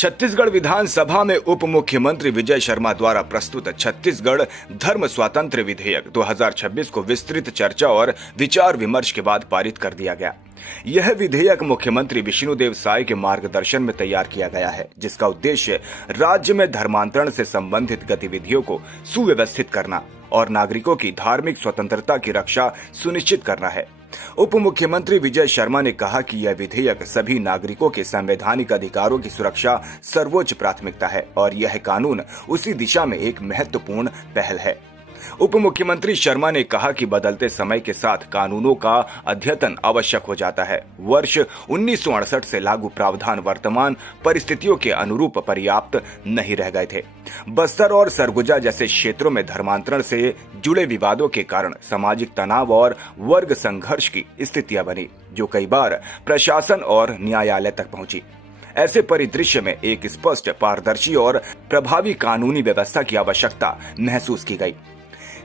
छत्तीसगढ़ विधानसभा में उप मुख्यमंत्री विजय शर्मा द्वारा प्रस्तुत छत्तीसगढ़ धर्म स्वातंत्र्य विधेयक 2026 को विस्तृत चर्चा और विचार विमर्श के बाद पारित कर दिया गया। यह विधेयक मुख्यमंत्री विष्णुदेव साय के मार्गदर्शन में तैयार किया गया है, जिसका उद्देश्य राज्य में धर्मांतरण से संबंधित गतिविधियों को सुव्यवस्थित करना और नागरिकों की धार्मिक स्वतंत्रता की रक्षा सुनिश्चित करना है। उप मुख्यमंत्री विजय शर्मा ने कहा कि यह विधेयक सभी नागरिकों के संवैधानिक अधिकारों की सुरक्षा सर्वोच्च प्राथमिकता है और यह कानून उसी दिशा में एक महत्वपूर्ण पहल है। उप मुख्यमंत्री शर्मा ने कहा कि बदलते समय के साथ कानूनों का अद्यतन आवश्यक हो जाता है। वर्ष 1968 से लागू प्रावधान वर्तमान परिस्थितियों के अनुरूप पर्याप्त नहीं रह गए थे। बस्तर और सरगुजा जैसे क्षेत्रों में धर्मांतरण से जुड़े विवादों के कारण सामाजिक तनाव और वर्ग संघर्ष की स्थितियां बनी, जो कई बार प्रशासन और न्यायालय तक पहुंची। ऐसे परिदृश्य में एक स्पष्ट, पारदर्शी और प्रभावी कानूनी व्यवस्था की आवश्यकता महसूस की गई,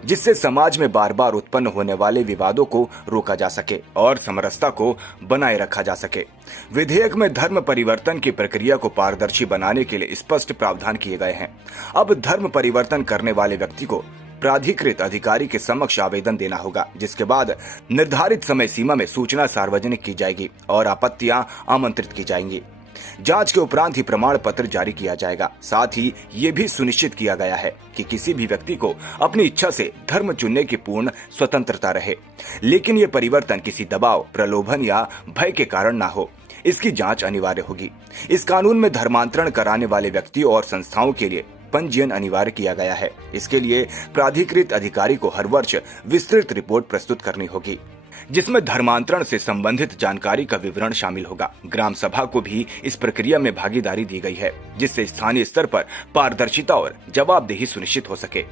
जिससे समाज में बार बार उत्पन्न होने वाले विवादों को रोका जा सके और समरसता को बनाए रखा जा सके। विधेयक में धर्म परिवर्तन की प्रक्रिया को पारदर्शी बनाने के लिए स्पष्ट प्रावधान किए गए हैं। अब धर्म परिवर्तन करने वाले व्यक्ति को प्राधिकृत अधिकारी के समक्ष आवेदन देना होगा, जिसके बाद निर्धारित समय सीमा में सूचना सार्वजनिक की जाएगी और आपत्तियां आमंत्रित की जाएंगी। जांच के उपरांत ही प्रमाण पत्र जारी किया जाएगा। साथ ही ये भी सुनिश्चित किया गया है कि किसी भी व्यक्ति को अपनी इच्छा से धर्म चुनने की पूर्ण स्वतंत्रता रहे, लेकिन ये परिवर्तन किसी दबाव, प्रलोभन या भय के कारण ना हो। इसकी जांच अनिवार्य होगी। इस कानून में धर्मांतरण कराने वाले व्यक्ति और संस्थाओं के लिए पंजीयन अनिवार्य किया गया है। इसके लिए प्राधिकृत अधिकारी को हर वर्ष विस्तृत रिपोर्ट प्रस्तुत करनी होगी, जिसमें धर्मांतरण से संबंधित जानकारी का विवरण शामिल होगा। ग्राम सभा को भी इस प्रक्रिया में भागीदारी दी गई है, जिससे स्थानीय स्तर पर पारदर्शिता और जवाबदेही सुनिश्चित हो सके।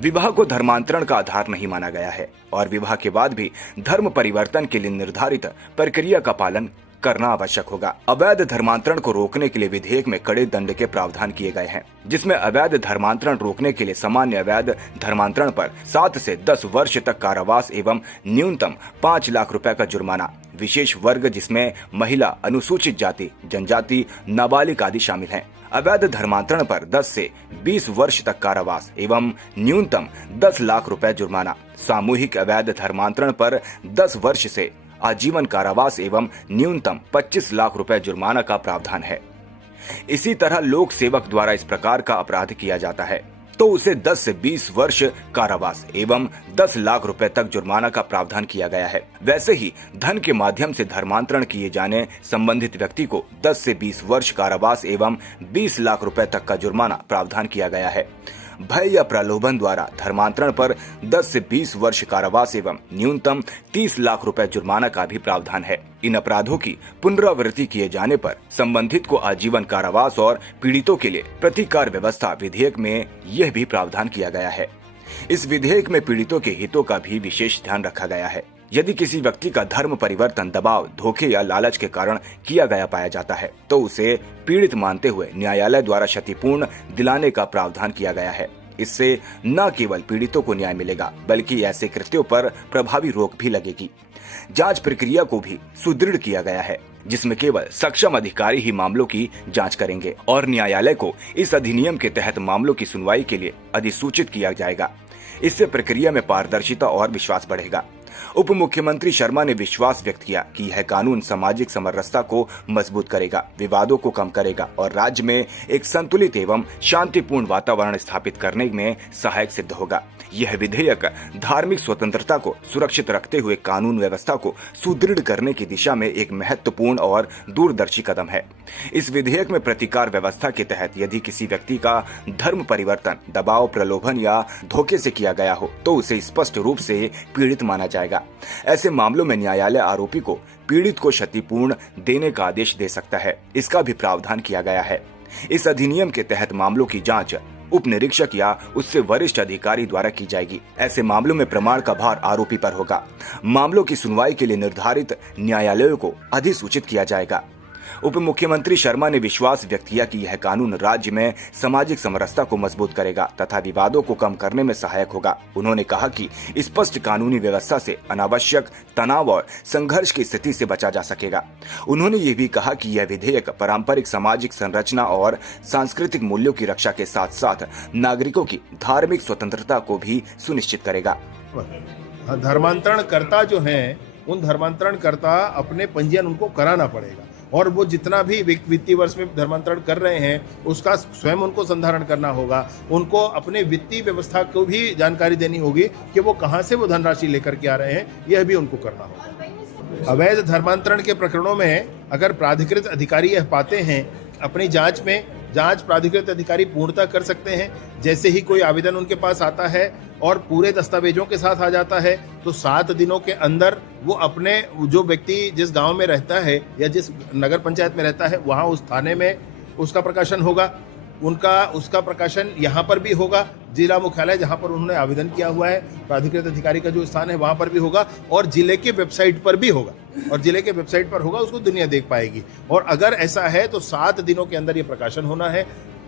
विवाह को धर्मांतरण का आधार नहीं माना गया है और विवाह के बाद भी धर्म परिवर्तन के लिए निर्धारित प्रक्रिया का पालन करना आवश्यक होगा। अवैध धर्मांतरण को रोकने के लिए विधेयक में कड़े दंड के प्रावधान किए गए हैं, जिसमें अवैध धर्मांतरण रोकने के लिए सामान्य अवैध धर्मांतरण पर 7 से 10 वर्ष तक कारावास एवं न्यूनतम 5 लाख रुपए का जुर्माना। विशेष वर्ग जिसमें महिला, अनुसूचित जाति, जनजाति, नाबालिग आदि शामिल हैं। अवैध धर्मांतरण पर 10 से 20 वर्ष तक कारावास एवं न्यूनतम 10 लाख रुपए जुर्माना। सामूहिक अवैध धर्मांतरण पर 10 वर्ष से आजीवन कारावास एवं न्यूनतम 25 लाख रुपए जुर्माना का प्रावधान है। इसी तरह लोक सेवक द्वारा इस प्रकार का अपराध किया जाता है तो उसे 10 से 20 वर्ष कारावास एवं 10 लाख रुपए तक जुर्माना का प्रावधान किया गया है। वैसे ही धन के माध्यम से धर्मांतरण किए जाने संबंधित व्यक्ति को 10 से 20 वर्ष कारावास एवं 20 लाख रुपए तक का जुर्माना प्रावधान किया गया है। भय या प्रलोभन द्वारा धर्मांतरण पर 10 से 20 वर्ष कारावास एवं न्यूनतम 30 लाख रुपए जुर्माना का भी प्रावधान है। इन अपराधों की पुनरावृत्ति किए जाने पर संबंधित को आजीवन कारावास और पीड़ितों के लिए प्रतिकार व्यवस्था विधेयक में यह भी प्रावधान किया गया है। इस विधेयक में पीड़ितों के हितों का भी विशेष ध्यान रखा गया है। यदि किसी व्यक्ति का धर्म परिवर्तन दबाव, धोखे या लालच के कारण किया गया पाया जाता है तो उसे पीड़ित मानते हुए न्यायालय द्वारा क्षतिपूर्ण दिलाने का प्रावधान किया गया है। इससे न केवल पीड़ितों को न्याय मिलेगा बल्कि ऐसे कृत्यों पर प्रभावी रोक भी लगेगी। जांच प्रक्रिया को भी सुदृढ़ किया गया है, जिसमें केवल सक्षम अधिकारी ही मामलों की जांच करेंगे और न्यायालय को इस अधिनियम के तहत मामलों की सुनवाई के लिए अधिसूचित किया जाएगा। इससे प्रक्रिया में पारदर्शिता और विश्वास बढ़ेगा। उप मुख्यमंत्री शर्मा ने विश्वास व्यक्त किया कि यह कानून सामाजिक समरसता को मजबूत करेगा, विवादों को कम करेगा और राज्य में एक संतुलित एवं शांतिपूर्ण वातावरण स्थापित करने में सहायक सिद्ध होगा। यह विधेयक धार्मिक स्वतंत्रता को सुरक्षित रखते हुए कानून व्यवस्था को सुदृढ़ करने की दिशा में एक महत्वपूर्ण और दूरदर्शी कदम है। इस विधेयक में प्रतिकार व्यवस्था के तहत यदि किसी व्यक्ति का धर्म परिवर्तन दबाव, प्रलोभन या धोखे से किया गया हो तो उसे स्पष्ट रूप से पीड़ित माना जाएगा। ऐसे मामलों में न्यायालय आरोपी को पीड़ित को क्षतिपूर्ण देने का आदेश दे सकता है। इसका भी प्रावधान किया गया है। इस अधिनियम के तहत मामलों की जांच उप निरीक्षक या उससे वरिष्ठ अधिकारी द्वारा की जाएगी। ऐसे मामलों में प्रमाण का भार आरोपी पर होगा। मामलों की सुनवाई के लिए निर्धारित न्यायालयों को अधिसूचित किया जाएगा। उप मुख्यमंत्री शर्मा ने विश्वास व्यक्त किया कि यह कानून राज्य में सामाजिक समरसता को मजबूत करेगा तथा विवादों को कम करने में सहायक होगा। उन्होंने कहा कि स्पष्ट कानूनी व्यवस्था से अनावश्यक तनाव और संघर्ष की स्थिति से बचा जा सकेगा। उन्होंने ये भी कहा कि यह विधेयक पारंपरिक सामाजिक संरचना और सांस्कृतिक मूल्यों की रक्षा के साथ साथ नागरिकों की धार्मिक स्वतंत्रता को भी सुनिश्चित करेगा। धर्मांतरणकर्ता जो हैं, उन धर्मांतरणकर्ता अपने पंजीयन उनको कराना पड़ेगा और वो जितना भी वित्तीय वर्ष में धर्मांतरण कर रहे हैं उसका स्वयं उनको संधारण करना होगा। उनको अपने वित्तीय व्यवस्था को भी जानकारी देनी होगी कि वो कहाँ से वो धनराशि लेकर के आ रहे हैं, यह भी उनको करना होगा। अवैध धर्मांतरण के प्रकरणों में अगर प्राधिकृत अधिकारी यह पाते हैं, अपनी जांच प्राधिकृत अधिकारी पूर्णतः कर सकते हैं। जैसे ही कोई आवेदन उनके पास आता है और पूरे दस्तावेजों के साथ आ जाता है तो 7 दिनों के अंदर वो अपने जो व्यक्ति जिस गांव में रहता है या जिस नगर पंचायत में रहता है वहां उस थाने में उसका प्रकाशन होगा। उसका प्रकाशन यहाँ पर भी होगा, जिला मुख्यालय जहाँ पर उन्होंने आवेदन किया हुआ है, प्राधिकृत अधिकारी का जो स्थान है वहाँ पर भी होगा और जिले के वेबसाइट पर भी होगा और जिले के वेबसाइट पर होगा, उसको दुनिया देख पाएगी। और अगर ऐसा है तो 7 दिनों के अंदर ये प्रकाशन होना है,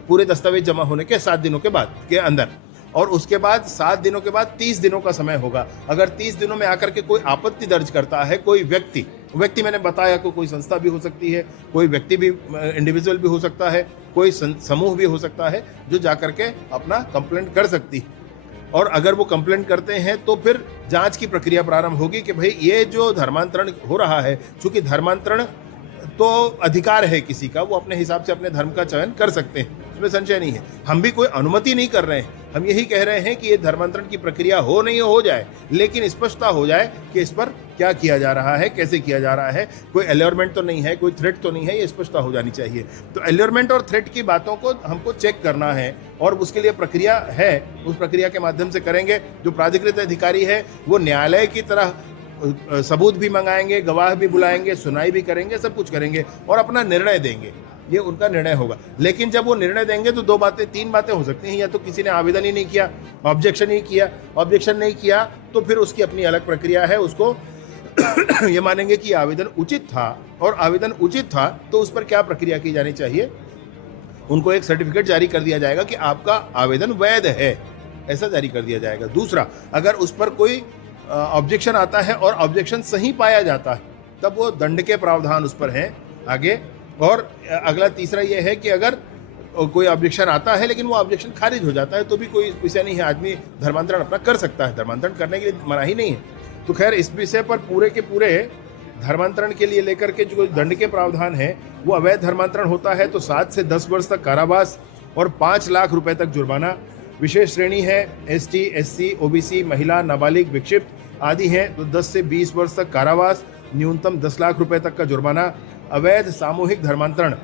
पूरे दस्तावेज जमा होने के 7 दिनों के बाद के अंदर। और उसके बाद 7 दिनों के बाद 30 दिनों का समय होगा। अगर 30 दिनों में आकर के कोई आपत्ति दर्ज करता है, कोई व्यक्ति मैंने बताया कि कोई संस्था भी हो सकती है, कोई व्यक्ति भी इंडिविजुअल भी हो सकता है, कोई समूह भी हो सकता है जो जाकर के अपना कंप्लेंट कर सकती है। और अगर वो कंप्लेंट करते हैं तो फिर जांच की प्रक्रिया प्रारंभ होगी कि भाई ये जो धर्मांतरण हो रहा है, चूंकि धर्मांतरण तो अधिकार है किसी का, वो अपने हिसाब से अपने धर्म का चयन कर सकते हैं, उसमें संशय नहीं है। हम भी कोई अनुमति नहीं कर रहे हैं, हम यही कह रहे हैं कि ये धर्मांतरण की प्रक्रिया हो जाए, लेकिन स्पष्टता हो जाए कि इस पर क्या किया जा रहा है, कैसे किया जा रहा है, कोई एल्योरमेंट तो नहीं है, कोई थ्रेट तो नहीं है, ये स्पष्टता हो जानी चाहिए। तो एल्योरमेंट और थ्रेट की बातों को हमको चेक करना है और उसके लिए प्रक्रिया है, उस प्रक्रिया के माध्यम से करेंगे। जो प्राधिकृत अधिकारी है वो न्यायालय की तरह सबूत भी मंगाएंगे, गवाह भी बुलाएंगे, सुनाई भी करेंगे, सब कुछ करेंगे और अपना निर्णय देंगे। ये उनका निर्णय होगा। लेकिन जब वो निर्णय देंगे तो 3 बातें हो सकती हैं। या तो किसी ने आवेदन ही नहीं किया, ऑब्जेक्शन नहीं किया तो फिर उसकी अपनी अलग प्रक्रिया है, उसको ये मानेंगे कि आवेदन उचित था, और आवेदन उचित था तो उस पर क्या प्रक्रिया की जानी चाहिए, उनको एक सर्टिफिकेट जारी कर दिया जाएगा कि आपका आवेदन वैध है, ऐसा जारी कर दिया जाएगा। दूसरा, अगर उस पर कोई ऑब्जेक्शन आता है और ऑब्जेक्शन सही पाया जाता है तब वो दंड के प्रावधान उस पर हैं आगे। और अगला तीसरा ये है कि अगर कोई ऑब्जेक्शन आता है लेकिन वो ऑब्जेक्शन खारिज हो जाता है तो भी कोई विषय नहीं है, आदमी धर्मांतरण अपना कर सकता है, धर्मांतरण करने के लिए मनाही नहीं है। तो खैर इस विषय पर पूरे के पूरे धर्मांतरण के लिए लेकर के जो दंड के प्रावधान है, वो अवैध धर्मांतरण होता है तो 7 से 10 वर्ष तक कारावास और 5 लाख रुपए तक जुर्माना। विशेष श्रेणी है ST, SC, OBC, महिला, नाबालिग, विक्षिप्त आदि हैं तो 10 से 20 वर्ष तक कारावास, न्यूनतम 10 लाख रुपए तक का जुर्माना। अवैध सामूहिक धर्मांतरण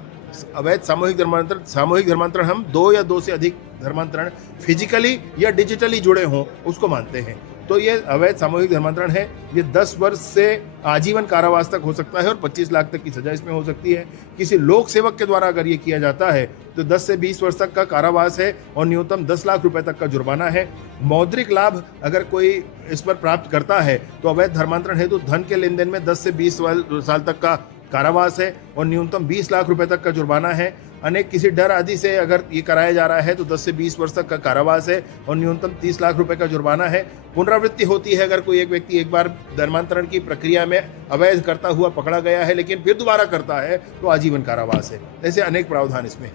हम 2 या 2 से अधिक धर्मांतरण फिजिकली या डिजिटली जुड़े हों उसको मानते हैं। तो ये अवैध सामूहिक धर्मांतरण है, ये 10 वर्ष से आजीवन कारावास तक हो सकता है और 25 लाख तक की सजा इसमें हो सकती है। किसी लोक सेवक के द्वारा अगर ये किया जाता है तो 10 से 20 वर्ष तक का कारावास है और न्यूनतम 10 लाख रुपए तक का जुर्माना है। मौद्रिक लाभ अगर कोई इस पर प्राप्त करता है तो अवैध धर्मांतरण हेतु धन के लेन देन में 10 से 20 साल तक का कारावास है और न्यूनतम 20 लाख रुपए तक का जुर्माना है। अनेक किसी डर आदि से अगर ये कराया जा रहा है तो 10 से 20 वर्ष तक का कारावास है और न्यूनतम 30 लाख रुपए का जुर्माना है। पुनरावृत्ति होती है, अगर कोई एक व्यक्ति एक बार धर्मांतरण की प्रक्रिया में अवैध करता हुआ पकड़ा गया है लेकिन फिर दोबारा करता है तो आजीवन कारावास है। ऐसे अनेक प्रावधान इसमें है।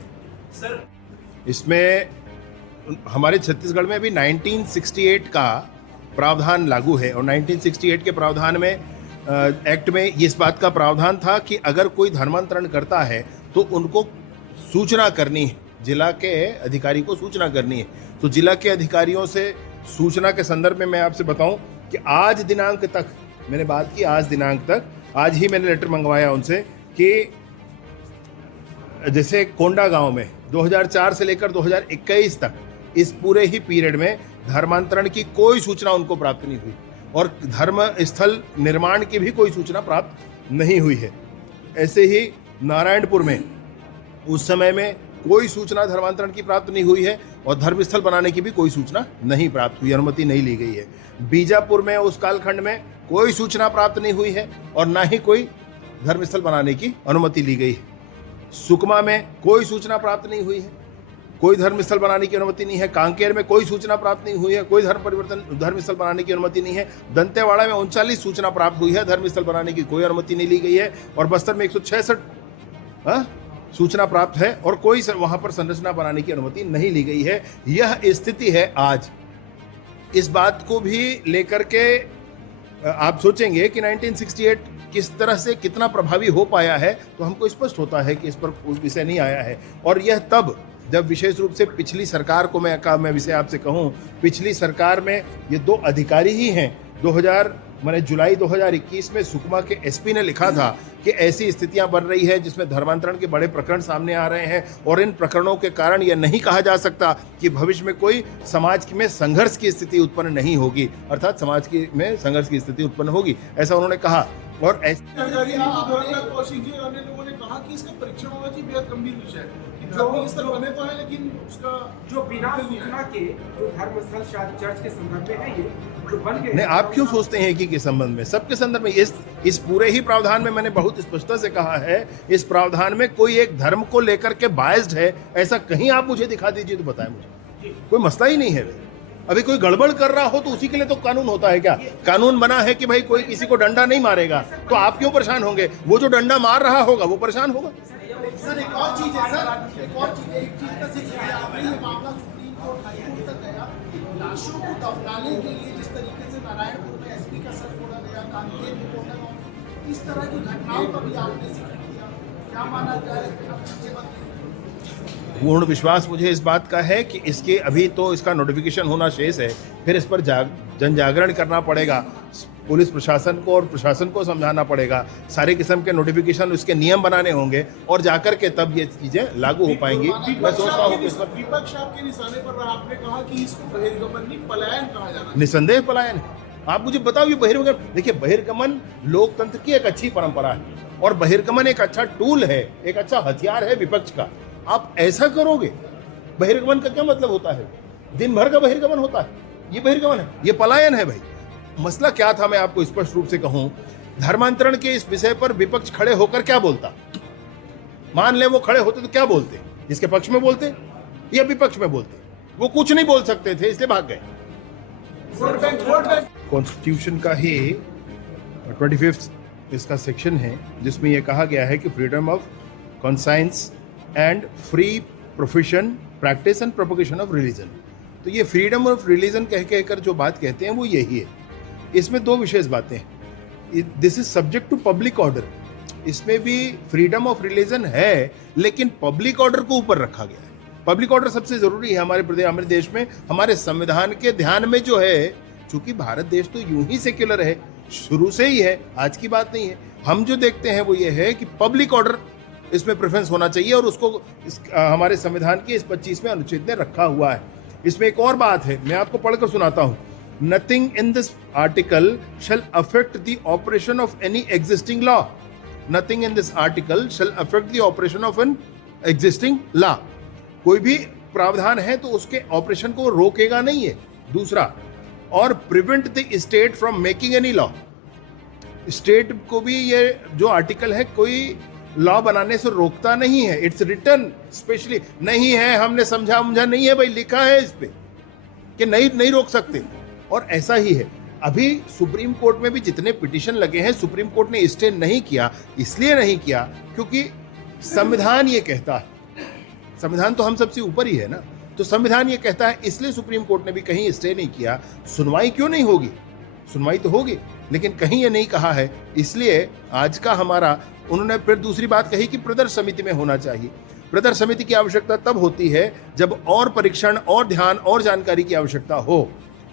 सर, इसमें हमारे छत्तीसगढ़ में भी 1968 का प्रावधान लागू है और 1968 के प्रावधान में एक्ट में इस बात का प्रावधान था कि अगर कोई धर्मांतरण करता है तो उनको सूचना करनी है, जिला के अधिकारी को सूचना करनी है। तो जिला के अधिकारियों से सूचना के संदर्भ में मैं आपसे बताऊं कि आज दिनांक तक मैंने बात की, आज ही मैंने लेटर मंगवाया उनसे कि जैसे कोंडा गांव में 2004 से लेकर 2021 तक इस पूरे ही पीरियड में धर्मांतरण की कोई सूचना उनको प्राप्त नहीं हुई और धर्म स्थल निर्माण की भी कोई सूचना प्राप्त नहीं हुई है। ऐसे ही नारायणपुर में उस समय में कोई सूचना धर्मांतरण की प्राप्त नहीं हुई है और धर्मस्थल बनाने की भी कोई सूचना नहीं प्राप्त हुई, अनुमति नहीं ली गई है। बीजापुर में उस कालखंड में कोई सूचना प्राप्त नहीं हुई है और ना ही कोई धर्मस्थल बनाने की अनुमति ली गई है। सुकमा में कोई सूचना प्राप्त नहीं हुई है, कोई धर्मस्थल बनाने की अनुमति नहीं है। कांकेर में कोई सूचना प्राप्त नहीं हुई है, कोई धर्मस्थल बनाने की अनुमति नहीं है। दंतेवाड़ा में 39 सूचना प्राप्त हुई है, धर्मस्थल बनाने की कोई अनुमति नहीं ली गई है। और बस्तर में 166 सूचना प्राप्त है और कोई वहां पर संरचना बनाने की अनुमति नहीं ली गई है। यह स्थिति है आज। इस बात को भी लेकर के आप सोचेंगे कि 1968 किस तरह से कितना प्रभावी हो पाया है, तो हमको स्पष्ट होता है कि इस पर विषय नहीं आया है। और यह तब जब विशेष रूप से पिछली सरकार को मैं विषय आपसे कहूं, पिछली सरकार में ये 2 अधिकारी ही हैं। जुलाई 2021 में सुकमा के एसपी ने लिखा था कि ऐसी स्थितियां बन रही है जिसमें धर्मांतरण के बड़े प्रकरण सामने आ रहे हैं और इन प्रकरणों के कारण यह नहीं कहा जा सकता कि भविष्य में कोई समाज में संघर्ष की स्थिति उत्पन्न नहीं होगी, अर्थात समाज में संघर्ष की स्थिति उत्पन्न होगी, ऐसा उन्होंने कहा। और लोगों ने कहा कि इसका परीक्षण होना चाहिए, बेहद गंभीर विषय है। जो स्तर बने तो है, लेकिन उसका जो बिना सूचना के जो धर्मस्थल शायद चर्च के संदर्भ में है, ये जो बन गए। नहीं, आप क्यों सोचते हैं कि किस संबंध में? सबके संदर्भ में इस पूरे ही प्रावधान में मैंने बहुत स्पष्टता से कहा है, इस प्रावधान में कोई एक धर्म को लेकर के बायस्ड है, ऐसा कहीं आप मुझे दिखा दीजिए तो बताएं मुझे। कोई मसला ही नहीं है। अभी कोई गड़बड़ कर रहा हो तो उसी के लिए तो कानून होता है क्या? कानून बना है कि भाई कोई किसी को डंडा नहीं मारेगा, तो आप क्यों परेशान होंगे? वो जो डंडा मार रहा होगा वो परेशान होगा। सर एक और चीज है, एक चीज का जिक्र किया आपने, ये मामला सुप्रीम कोर्ट हाई कोर्ट तक गया। लाशों को दफनाने के लिए जिस तरीके से नारायणपुर में एसपी का सर फोड़ा गया, कांकेर में फोड़ा गया, इस तरह की घटनाओं का भी आपने जिक्र किया, क्या माना जाए? पूर्ण विश्वास मुझे इस बात का है कि इसके अभी तो इसका नोटिफिकेशन होना शेष है, फिर इस पर जन जागरण करना पड़ेगा, पुलिस प्रशासन को और प्रशासन को समझाना पड़ेगा, सारे किस्म के नोटिफिकेशन उसके नियम बनाने होंगे और जाकर के तब ये चीजें लागू हो पाएंगी। मैं सोचता हूँ कि इस पर विपक्ष आपके निशाने पर रहा, आपने कहा कि इसको बहिर्गमन नहीं पलायन कहा जाना। निसंदेह पलायन है। आप मुझे बताओ ये बहिर्गमन, देखिए बहिर्गमन लोकतंत्र की एक अच्छी परंपरा है और बहिर्गमन एक अच्छा टूल है, एक अच्छा हथियार है विपक्ष का। आप ऐसा करोगे, बहिर्गमन का क्या मतलब होता है? दिन भर का बहिर्गमन होता है, ये बहिर्गमन है, ये पलायन है भाई। मसला क्या था मैं आपको स्पष्ट रूप से कहूं, धर्मांतरण के इस विषय पर विपक्ष खड़े होकर क्या बोलता? मान ले वो खड़े होते तो क्या बोलते? इसके पक्ष में बोलते या विपक्ष में बोलते? वो कुछ नहीं बोल सकते थे, इसलिए भाग गए। कॉन्स्टिट्यूशन का ही 25th इसका सेक्शन है जिसमें यह कहा गया है कि freedom of conscience and free profession practice and propagation of religion. तो ये फ्रीडम ऑफ रिलीजन कहकर जो बात कहते हैं वो यही है। इसमें 2 विशेष बातें हैं। This is subject to public order. इसमें भी फ्रीडम ऑफ रिलीजन है, लेकिन पब्लिक ऑर्डर को ऊपर रखा गया है। पब्लिक ऑर्डर सबसे जरूरी है हमारे देश में, हमारे संविधान के ध्यान में जो है, चूंकि भारत देश तो यूं ही सेक्युलर है, शुरू से ही है, आज की बात नहीं है। हम जो देखते हैं वो ये है कि पब्लिक ऑर्डर इसमें प्रेफरेंस होना चाहिए और उसको हमारे संविधान के इस 25वें अनुच्छेद में रखा हुआ है। इसमें एक और बात है, मैं आपको पढ़कर सुनाता हूं। Nothing in this article shall affect the operation of any existing law. Nothing in this article shall affect the operation of an existing law. कोई भी प्रावधान है तो उसके ऑपरेशन को रोकेगा नहीं है। दूसरा, और prevent the state from making any law. State को भी ये जो आर्टिकल है कोई लॉ बनाने से रोकता नहीं है। इट्स रिटन स्पेशली, नहीं है हमने समझा नहीं है भाई, लिखा है इस पे कि नहीं रोक सकते। और ऐसा ही है, अभी सुप्रीम कोर्ट में भी जितने पिटीशन लगे हैं, सुप्रीम कोर्ट ने स्टे नहीं किया। इसलिए नहीं किया क्योंकि संविधान ये कहता है, संविधान तो हम सबसे ऊपर ही है ना, तो संविधान ये कहता है, इसलिए सुप्रीम कोर्ट ने भी कहीं स्टे नहीं किया। सुनवाई क्यों नहीं होगी? सुनवाई तो होगी, लेकिन कहीं ये नहीं कहा है। इसलिए आज का हमारा, उन्होंने फिर दूसरी बात कही कि प्रदर्श समिति में होना चाहिए। प्रदर्श समिति की आवश्यकता तब होती है जब और परीक्षण और ध्यान और जानकारी की आवश्यकता हो।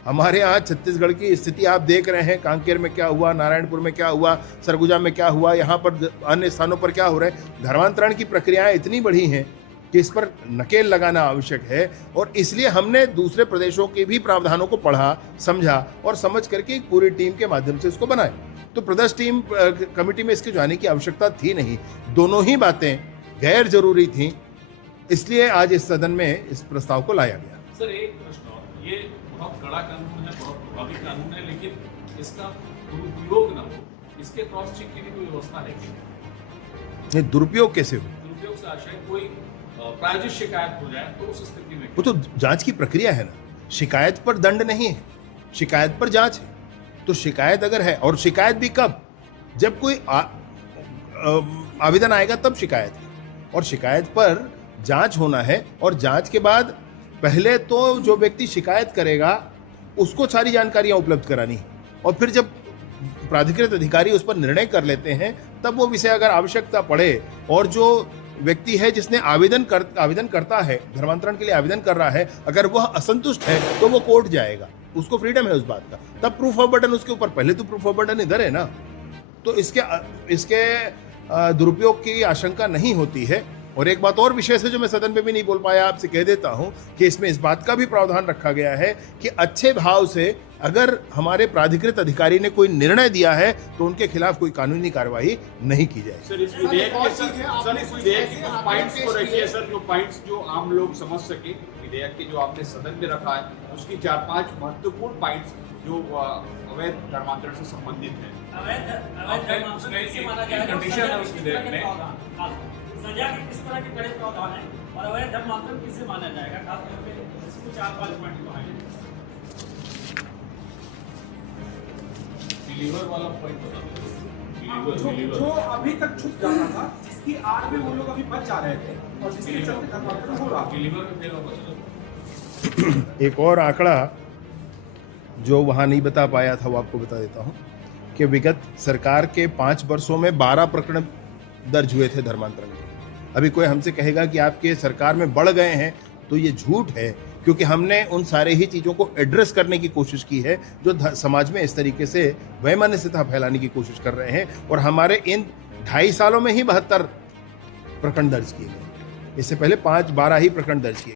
हमारे यहाँ छत्तीसगढ़ की स्थिति आप देख रहे हैं, कांकेर में क्या हुआ, नारायणपुर में क्या हुआ, सरगुजा में क्या हुआ, यहाँ पर अन्य स्थानों पर क्या हो रहा है। धर्मांतरण की प्रक्रियाएं इतनी बढ़ी हैं कि इस पर नकेल लगाना आवश्यक है। और इसलिए हमने दूसरे प्रदेशों के भी प्रावधानों को पढ़ा, समझा और समझ करके एक पूरी टीम के माध्यम से इसको बनाए। तो प्रदेश टीम कमेटी में इसके जाने की आवश्यकता थी नहीं। दोनों ही बातें गैर जरूरी थी, इसलिए आज इस सदन में इस प्रस्ताव को लाया गया। सर एक प्रश्न और, ये बहुत कड़ा कानून है, बहुत प्रभावी कानून है, लेकिन इसका दुरुपयोग न हो, इसके क्रॉस चेक की भी कोई व्यवस्था है? ये दुरुपयोग कैसे हो? दुरुपयोग से आशय कोई प्रायोजित शिकायत हो जाए तो उस स्थिति में वो तो जांच की प्रक्रिया है ना, शिकायत पर दंड नहीं है, शिकायत पर जांच है। तो शिकायत अगर है, और शिकायत भी कब, जब कोई आवेदन आएगा तब शिकायत है, और शिकायत पर जांच होना है। और जांच के बाद पहले तो जो व्यक्ति शिकायत करेगा उसको सारी जानकारियां उपलब्ध करानी है, और फिर जब प्राधिकृत अधिकारी उस पर निर्णय कर लेते हैं तब वो विषय अगर आवश्यकता पड़े, और जो व्यक्ति है जिसने आवेदन करता है, धर्मांतरण के लिए आवेदन कर रहा है, अगर वह असंतुष्ट है तो वो कोर्ट जाएगा, उसको फ्रीडम है उस बात का, तब प्रूफ ऑफ बर्डन उसके ऊपर, पहले तो प्रूफ ऑफ बर्डन इधर है ना। तो इसके दुरुपयोग की आशंका नहीं होती है। और एक बात और विशेष है जो मैं सदन में भी नहीं बोल पाया, आपसे कह देता हूं कि इसमें इस बात का भी प्रावधान रखा गया है कि अच्छे भाव से अगर हमारे प्राधिकृत अधिकारी ने कोई निर्णय दिया है तो उनके खिलाफ कोई कानूनी कार्रवाई नहीं की जाए। सर इस विधेयक के कुछ पॉइंट्स को रखिए सर, जो पॉइंट्स जो आम लोग समझ सके, विधेयक के जो आपने सदन में रखा है उसकी 4-5 महत्वपूर्ण पॉइंट्स जो अवैध धर्मांतरण से संबंधित है। कंडीशन है उस विधेयक में सजा के किस तरह के कड़े प्रावधान है और अवैध धर्मांतरण किसे माना जाएगा, खास तौर पे इसको 4-5 पॉइंट को हाईलाइट। डिलीवर वाला पॉइंट बता दो। जो अभी तक छुप जाना था, जिसकी आड़ में वो लोग अभी बच जा रहे थे और जिसके चलते धर्मांतरण हो रहा। डिलीवर में फेल होगा। एक और आंकड़ा जो वहां नहीं बता पाया था वो आपको बता देता हूं कि विगत सरकार के 5 वर्षों में 12 प्रकरण दर्ज हुए थे धर्मांतरण के। अभी कोई हमसे कहेगा कि आपके सरकार में बढ़ गए हैं तो ये झूठ है, क्योंकि हमने उन सारे ही चीज़ों को एड्रेस करने की कोशिश की है जो समाज में इस तरीके से वैमनस्यता फैलाने की कोशिश कर रहे हैं। और हमारे इन 2.5 सालों में ही 72 प्रकरण दर्ज किए गए, इससे पहले 5-12 ही प्रकरण दर्ज किए।